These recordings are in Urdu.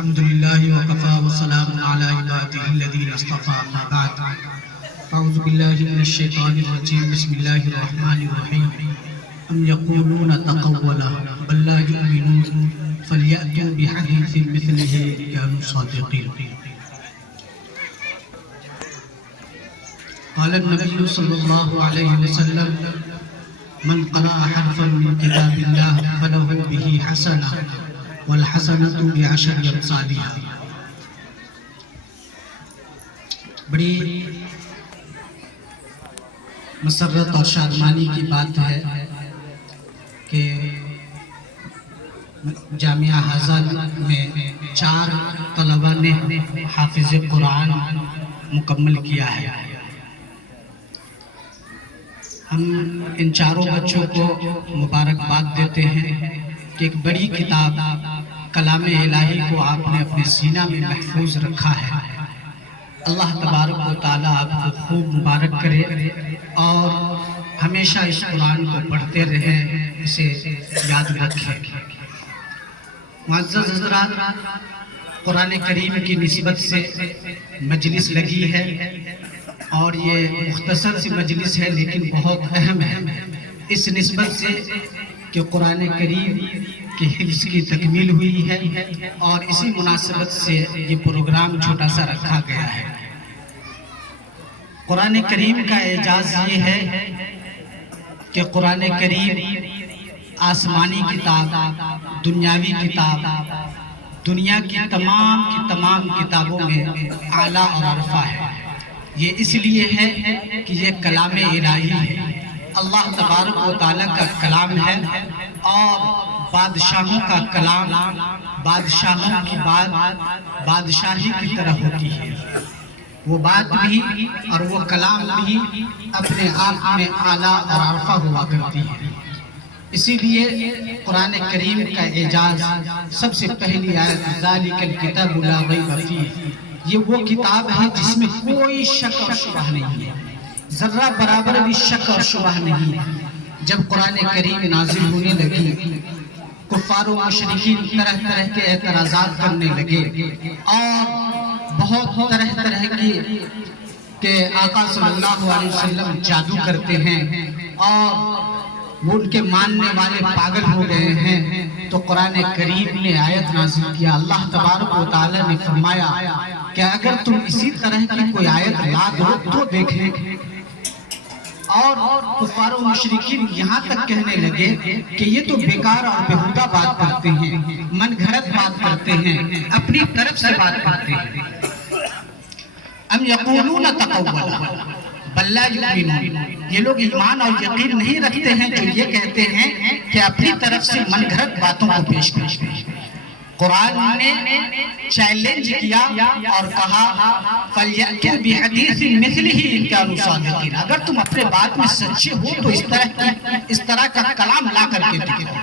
الحمد لله وكفى وسلام على عباده الذين اصطفى أما بعد أعوذ بالله من الشيطان الرجيم بسم الله الرحمن الرحيم أم يقولون تقوله بل لا يؤمنون فليأتوا بحديث مثله إن كانوا صادقين. قال النبي صلى الله عليه وسلم من قرأ حرفا من كتاب الله فله به حسنة والحسنة بعشر أمثالها. بڑی مسرت اور شادمانی کی بات ہے کہ جامعہ حضرت میں 4 طلبہ نے حافظ قرآن مکمل کیا ہے. ہم ان چاروں بچوں کو مبارکباد دیتے ہیں کہ ایک بڑی کتاب کلام الہی کو آپ نے اپنے سینہ میں محفوظ رکھا ہے. اللہ تبارک و تعالیٰ آپ کو خوب مبارک کرے اور ہمیشہ اس قرآن کو پڑھتے رہیں، اسے یاد رکھیں. معزز حضرات، قرآن کریم کی نسبت سے مجلس لگی ہے اور یہ مختصر سی مجلس ہے لیکن بہت اہم ہے اس نسبت سے کہ قرآن کریم کے حفظ کی تکمیل ہوئی ہے اور اسی مناسبت سے یہ پروگرام چھوٹا سا رکھا گیا ہے. قرآن کریم کا اعجاز یہ ہے کہ قرآن کریم آسمانی کتاب، دنیاوی کتاب، دنیا کی تمام کتابوں میں اعلیٰ اور عرفہ ہے. یہ اس لیے ہے کہ یہ کلام الہی ہے، اللہ تبارک و تعالیٰ کا کلام ہے اور بادشاہوں کا کلام بادشاہوں کی بات بادشاہی کی طرح ہوتی ہے. وہ بات بھی اور وہ کلام بھی اپنے آپ میں اعلیٰ اور عرفہ ہوا کرتی ہے. اسی لیے قرآن کریم کا اعجاز سب سے پہلی آیت ذالک الکتاب لا ریب فیہ، یہ وہ کتاب ہے جس میں کوئی شک اور شبہ نہیں ہے، ذرہ برابر بھی شک اور شبہ نہیں ہے. جب قرآن کریم نازل ہونے لگی، کفار و مشرکین طرح طرح کے اعتراضات کرنے لگے اور بہت طرح کی کہ آقا صلی اللہ علیہ وسلم جادو کرتے ہیں اور وہ ان کے ماننے والے پاگل ہو گئے ہیں. تو قرآن کریم نے آیت نازل کیا. اللہ تبارک و تعالیٰ نے فرمایا کہ اگر تم اسی طرح کی کوئی آیت لا دو تو دیکھیں. اور کفار و مشرکین یہاں تک کہنے لگے کہ یہ تو بیکار اور بیہودہ بات کرتے ہیں، من گھڑت بات کرتے ہیں، اپنی طرف سے بات کرتے ہیں. ام یقولون تقولا بل لا یؤمنون، یہ لوگ ایمان اور یقین نہیں رکھتے ہیں جو یہ کہتے ہیں کہ اپنی طرف سے من گھڑت باتوں کو پیش کرتے ہیں. قرآن نے چیلنج کیا اور کہا فَلْيَأْتُوا بِحَدِيثٍ مِثْلِهِ إِن كَانُوا صَادِقِينَ، اگر تم اپنے بات میں سچے ہو تو اس طرح کا کلام لا کر کے دکھاؤ.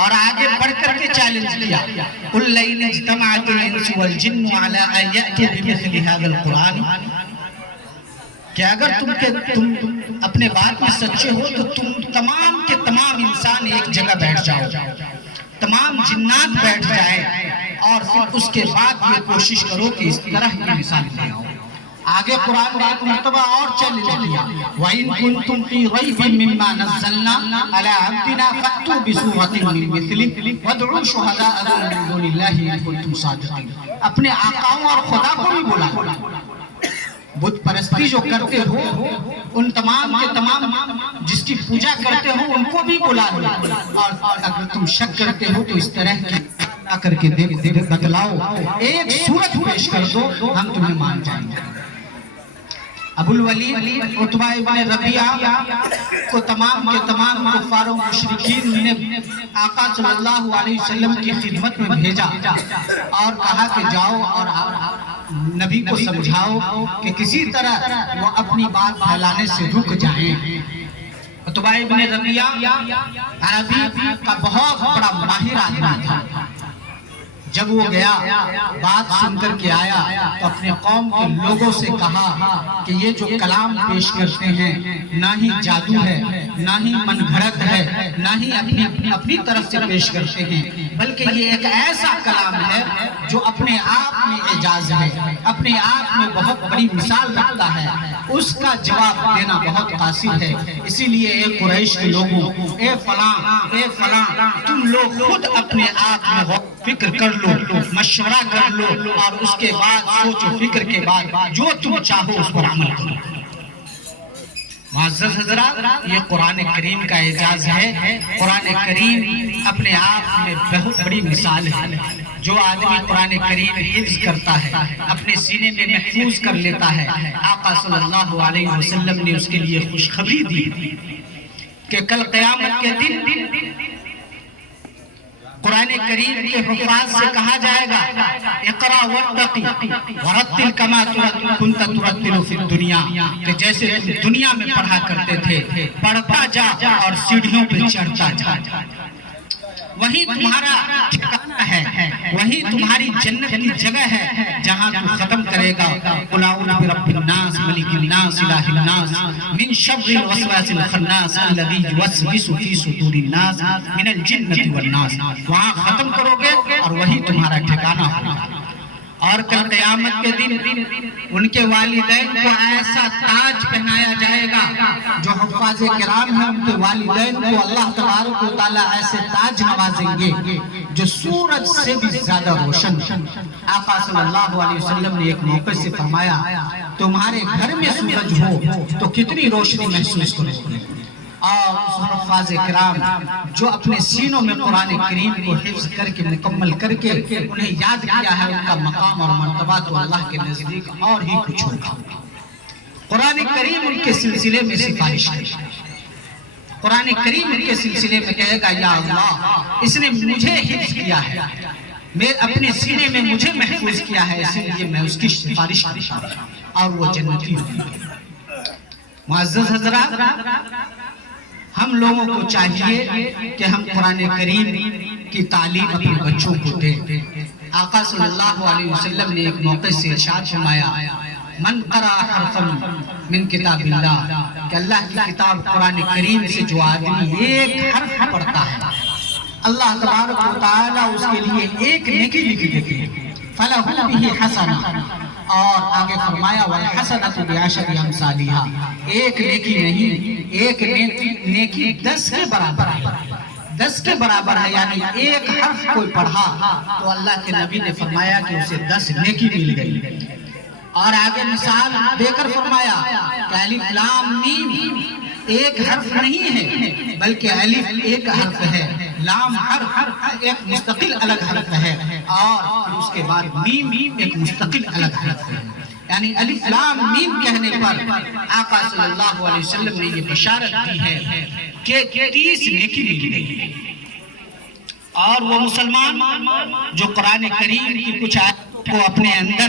اور آگے بڑھ کر کے چیلنج کیا قُلْ لَئِنِ اجْتَمَعَتِ الْإِنسُ وَالْجِنُّ عَلَىٰ أَن يَأْتُوا بِمِثْلِ هَٰذَا الْقُرْآنِ، کہ اگر تم اپنے بات میں سچے ہو تو تم تمام کے تمام انسان ایک جگہ بیٹھ جاؤ، تمام جنات بیٹھ جائیں اور پھر اس کے بعد یہ کوشش کرو کہ اس طرح کی مثال لے آؤ. آگے قرآن نے ایک مرتبہ اور چیلنج کیا وَإِن كُنتُمْ فِي رَيْبٍ مِّمَّا نَزَّلْنَا عَلَىٰ عَبْدِنَا فَأْتُوا بِسُورَةٍ مِّن مِّثْلِهِ وَادْعُوا شُهَدَاءَكُم مِّن دُونِ اللَّهِ إِن كُنتُمْ صَادِقِينَ. اپنے آقاؤں اور خدا کو بھی بلا، بت پرستی جو کرتے ہو ان تمام کے تمام جس کی پوجا کرتے ہو ان کو بھی بلا لو، اور اگر تم شک کرتے ہو تو اس طرح کی کر کے بتلاؤ، ایک صورت پیش کر دو، ہم تمہیں مان جائیں گے. ابو الولید عتبہ ابن ربیعہ کو تمام کے تمام کفار و مشرکین نے آقا صلی اللہ علیہ وسلم کی خدمت میں بھیجا اور کہا کہ جاؤ اور نبی کو سمجھاؤ کہ کسی طرح وہ اپنی بات پھیلانے سے رک جائیں. عتبہ ابن ربیعہ عربی کا بہت بڑا ماہر آدمی تھا. جب وہ گیا بات سن کر کے آیا تو اپنے قوم کے لوگوں سے کہا کہ یہ جو کلام پیش کرتے ہیں نہ ہی جادو ہے، نہ ہی من گھڑت ہے، نہ ہی اپنی طرف سے پیش کرتے ہیں، بلکہ یہ ایک ایسا کلام ہے جو اپنے آپ میں اعجاز ہے، اپنے آپ میں بہت بڑی مثال رکھتا ہے، اس کا جواب دینا بہت قاصر ہے۔ اسی لیے اے قریش کے لوگوں، اے فلاں تم لوگ خود اپنے آپ میں غور فکر کر لو، مشورہ کر لو، اور اس کے بعد سوچ و فکر کے بعد جو تم چاہو اس پر عمل کرو۔ معزز حضرات، یہ قرآن کریم کا اعجاز ہے۔ قرآن کریم اپنے آپ میں بہت بڑی مثال ہے۔ جو آدمی قرآن کریم حفظ کرتا ہے، اپنے سینے میں محفوظ کر لیتا ہے، آقا صلی اللہ علیہ وسلم نے اس کے لیے خوشخبری دی کہ کل قیامت کے دن قرآن کریم کے حفاظ سے کہا جائے گا اقرا وارتقی ورتل کما کنت ترتل فی الدنیا، کہ جیسے تم دنیا میں پڑھا کرتے تھے پڑھتا جا اور سیڑھیوں پہ چڑھتا جا۔ وہی تمہارا ٹھکانہ ہے، وہی تمہاری جنت کی جگہ ہے جہاں تو ختم کرے گا قل اعوذ برب الناس ملک الناس الہ الناس من شر الوسواس الخناس الذی یوسوس فی صدور الناس من الجنۃ والناس، وہاں ختم کرو گے اور وہی تمہارا ٹھکانہ ہوگا۔ اور کل قیامت کے دن ان کے والدین کو ایسا تاج پہنایا جائے گا، جو حفاظ کرام ہیں ان کے والدین کو اللہ تبارک و تعالیٰ ایسے تاج نوازیں گے جو سورج سے بھی زیادہ روشن۔ آقا صلی اللہ علیہ وسلم نے ایک موقع سے فرمایا تمہارے گھر میں سورج ہو تو کتنی روشنی محسوس کرو گے۔ اور اس حفاظ کرام جو اپنے سینوں میں قرآن کریم کو حفظ کر کے مکمل کر کے انہیں یاد کیا ہے، ان کا مقام اور مرتبہ تو اللہ کے نزدیک اور ہی کچھ ہوگا۔ قرآن کریم ان کے سلسلے میں سفارش کرے، قرآن کریم ان کے سلسلے میں کہے گا یا اللہ اس نے مجھے حفظ کیا ہے، میں اپنے سینے میں مجھے محفوظ کیا ہے، اسی لیے میں اس کی سفارش کرتا ہوں اور وہ جنتی ہوگی۔ معزز حضرات، ہم لوگوں کو چاہیے کہ ہم قرآن کریم کی تعلیم اپنے بچوں کو دیں۔ آقا صلی اللہ علیہ وسلم نے ایک موقع سے ارشاد فرمایا من قرأ حرفا من کتاب اللہ، کہ اللہ کی کتاب قرآن کریم سے جو آدمی ایک حرف پڑھتا ہے اللہ تبارک و تعالیٰ اس کے لیے ایک نیکی لکھ دیتے ہیں، فَلَهُ بِهِ حَسَنَةٌ، اور آگے فرمایا وَالْحَسَنَةُ بِعَشْرِ أَمْثَالِهَا، ایک نیکی نہیں، ایک نیکی 10 کے برابر ہے، 10 کے برابر ہے، یعنی ایک حرف کوئی پڑھا تو اللہ کے نبی نے فرمایا کہ اسے 10 نیکی مل گئی۔ اور آگے مثال دے کر فرمایا کہ الف لام میم ایک حرف نہیں ہے بلکہ الف ایک حرف ہے، لام حرف ایک مستقل الگ حرف ہے، اور اس کے بعد میم ایک مستقل الگ حرف ہے، یعنی الف لام میم کہنے پر آقا صلی اللہ علیہ وسلم نے یہ بشارت دی ہے کہ 30 نیکی مل گئی ہے۔ اور وہ مسلمان جو قرآن کریم کی کچھ آیات کو اپنے اندر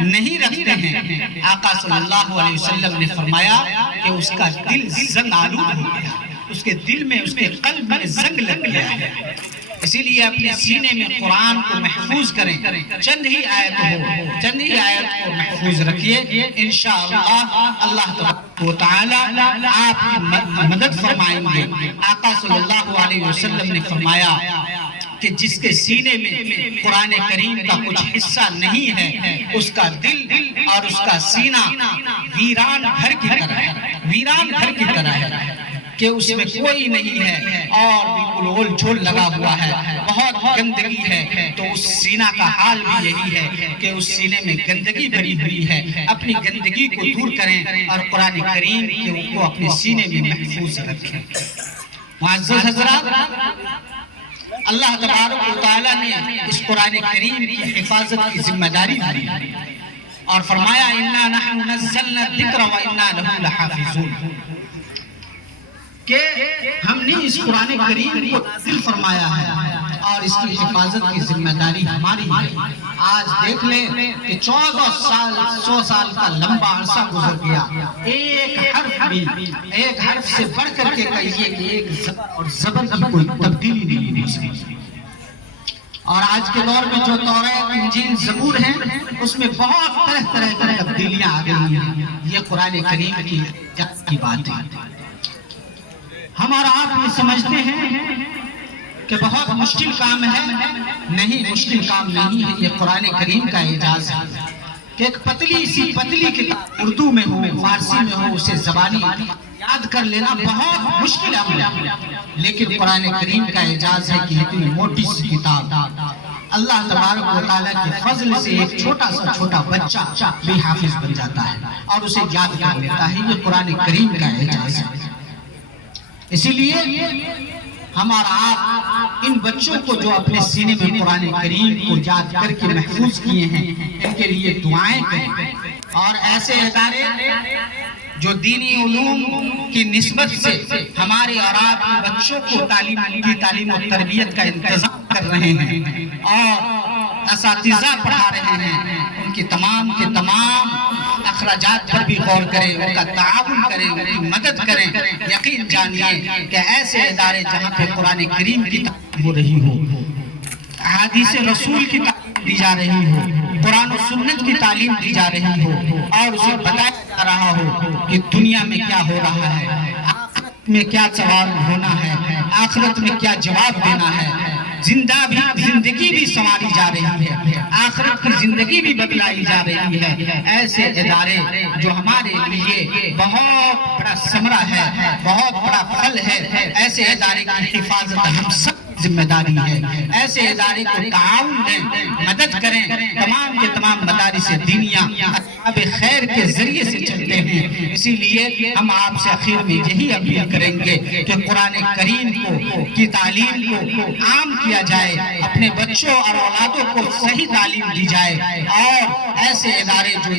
نہیں رکھتے ہیں، آقا صلی اللہ علیہ وسلم نے فرمایا کہ اس کا دل زنگ آلود ہو گیا، اس کے دل میں اس کے قلب میں زنگ لگ گیا ہے۔ اسی لیے اپنے سینے میں قرآن کو محفوظ کریں، چند ہی آیت ہو، چند ہی آیت کو محفوظ رکھیے، انشاءاللہ اللہ تبارک و تعالی آپ کی مدد فرمائیں گے۔ آقا صلی اللہ علیہ وسلم نے فرمایا کہ جس کے سینے میں قرآن کریم کا کچھ حصہ نہیں ہے اس کا دل اور اس کا سینہ ویران گھر کی طرح ہے، ویران گھر کی طرح ہے کہ اس میں کوئی نہیں ہے اور بالکل اول جھول لگا ہوا ہے، بہت گندگی ہے۔ تو اس سینہ کا حال بھی یہی ہے کہ اس سینے میں گندگی بھری ہوئی ہے، اپنی گندگی کو دور کریں اور قرآن کریم کو اپنے سینے میں محفوظ رکھیں۔ معزز حضرات، اللہ تبارک و تعالیٰ نے اس قرآن کریم کی حفاظت کی ذمہ داری دی اور فرمایا اِنَّا نَحْنُ نَزَّلْنَا الذِّكْرَ وَإِنَّا لَهُ لَحَافِظُونَ، کہ ہم نے اس قرآن کریم کو نازل فرمایا ہے اور اس کی حفاظت کی ذمہ داری ہماری ہے۔ آج دیکھ لیں کہ 14 سال 100 سال کا لمبا عرصہ گزر گیا، ایک حرف بھی، ایک حرف سے بڑھ کر کے کہیے کہ ایک زبر اور زبر کی کوئی تبدیلی نہیں ہو سکی۔ اور آج کے دور میں جو توریت انجیل زبور ہیں اس میں بہت طرح طرح کی تبدیلیاں آ گئی ہیں، یہ قرآن کریم کی بات ہے۔ ہم اور آپ یہ سمجھتے ہیں کہ بہت مشکل کام ہے، نہیں مشکل کام نہیں ہے، یہ قرآن کریم کا اعجاز ہے کہ ایک پتلی سی پتلی کتاب اردو میں ہو، فارسی میں ہو، اسے زبانی یاد کر لینا بہت مشکل ہے، لیکن قرآن کریم کا اعجاز ہے کہ اتنی موٹی سی کتاب اللہ تبارک و تعالیٰ کے فضل سے ایک چھوٹا بچہ بھی حافظ بن جاتا ہے اور اسے یاد کر لیتا ہے، یہ قرآن کریم کا اعجاز ہے۔ اسی لیے ہم اور آپ ان بچوں کو جو اپنے سینے میں قرآن کریم کو یاد کر کے محفوظ کیے ہیں، ان کے لیے دعائیں کریں، اور ایسے ادارے جو دینی علوم کی نسبت سے ہمارے اور آپ کے بچوں کو تعلیم و تربیت کا انتظام کر رہے ہیں اور اساتذہ پڑھا رہے ہیں، ان کی تمام کے تمام اخراجات پر بھی غور کریں، ان کا تعاون کریں، ان کی مدد کریں۔ یقین جانیے کہ ایسے ادارے جہاں پہ قرآن کریم کی تعلیم ہو رہی ہو، احادیث رسول کی تعلیم دی جا رہی ہو، قرآن و سنت کی تعلیم دی جا رہی ہو، اور اسے بتایا جا رہا ہو کہ دنیا میں کیا ہو رہا ہے، آخرت میں کیا سوال ہونا ہے، آخرت میں کیا جواب دینا ہے، زندگی بھی سنواری جا رہی ہے، آخرت کی زندگی بھی بدلائی جا رہی ہے۔ ایسے ادارے جو ہمارے لیے بہت بڑا ثمرہ ہے، بہت بڑا پھل ہے، ایسے ادارے کی حفاظت ہم سب ذمہ داری ہے۔ ایسے ادارے کو تعاون دیں، مدد کریں۔ تمام کے تمام مدارس دینیہ اصحاب خیر کے ذریعے سے چلتے ہیں، اسی لیے ہم آپ سے آخر میں یہی اپیل کریں گے کہ قرآن کریم کی تعلیم کو عام کیا جائے، اپنے بچوں اور اولادوں کو صحیح تعلیم دی جائے، اور ایسے ادارے جو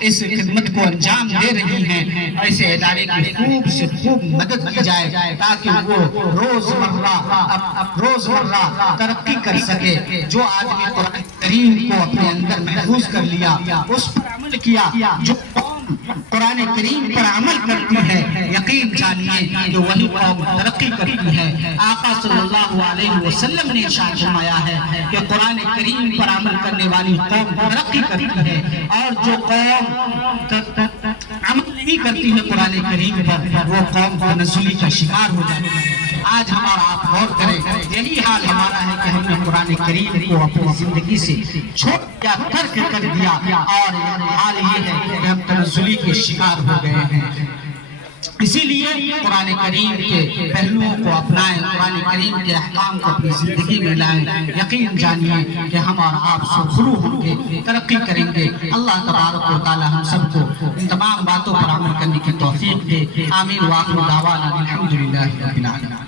اس خدمت کو انجام دے رہی ہیں، ایسے ادارے کی خوب سے خوب مدد کی جائے تاکہ وہ روزمرہ ترقی کر سکے۔ جو آدمی قرآن کریم کو اپنے اندر محفوظ کر لیا، اس پر عمل کیا، جو قوم قرآن کریم پر عمل کرتی ہے، یقین جانیے کہ وہی قوم ترقی کرتی ہے۔ آقا صلی اللہ علیہ وسلم نے ارشاد فرمایا ہے کہ قرآن کریم پر عمل کرنے والی قوم ترقی کرتی ہے، اور جو قوم عمل نہیں کرتی ہے قرآن کریم پر، وہ قوم تنزلی کا شکار ہو جاتی ہے۔ آج ہمارا آپ غور کریں، یہی حال ہمارا ہے کہ ہم نے قرآن کریم کو اپنی زندگی سے چھوڑ دیا، ترک کر دیا، اور حال یہ ہے کہ ہم تنزلی کے شکار ہو گئے ہیں۔ اسی لیے قرآن کریم کے پہلوؤں کو اپنائیں، قرآن کریم کے احکام کو اپنی زندگی میں لائیں۔ یقین جانیے کہ ہم اور آپ سرخرو ہوں گے، ترقی کریں گے۔ اللہ تبارک و تعالی ہم سب کو ان تمام باتوں پر عمل کرنے کی توفیق دے۔ آمین۔ وآخر دعوانا الحمدللہ رب العالمین۔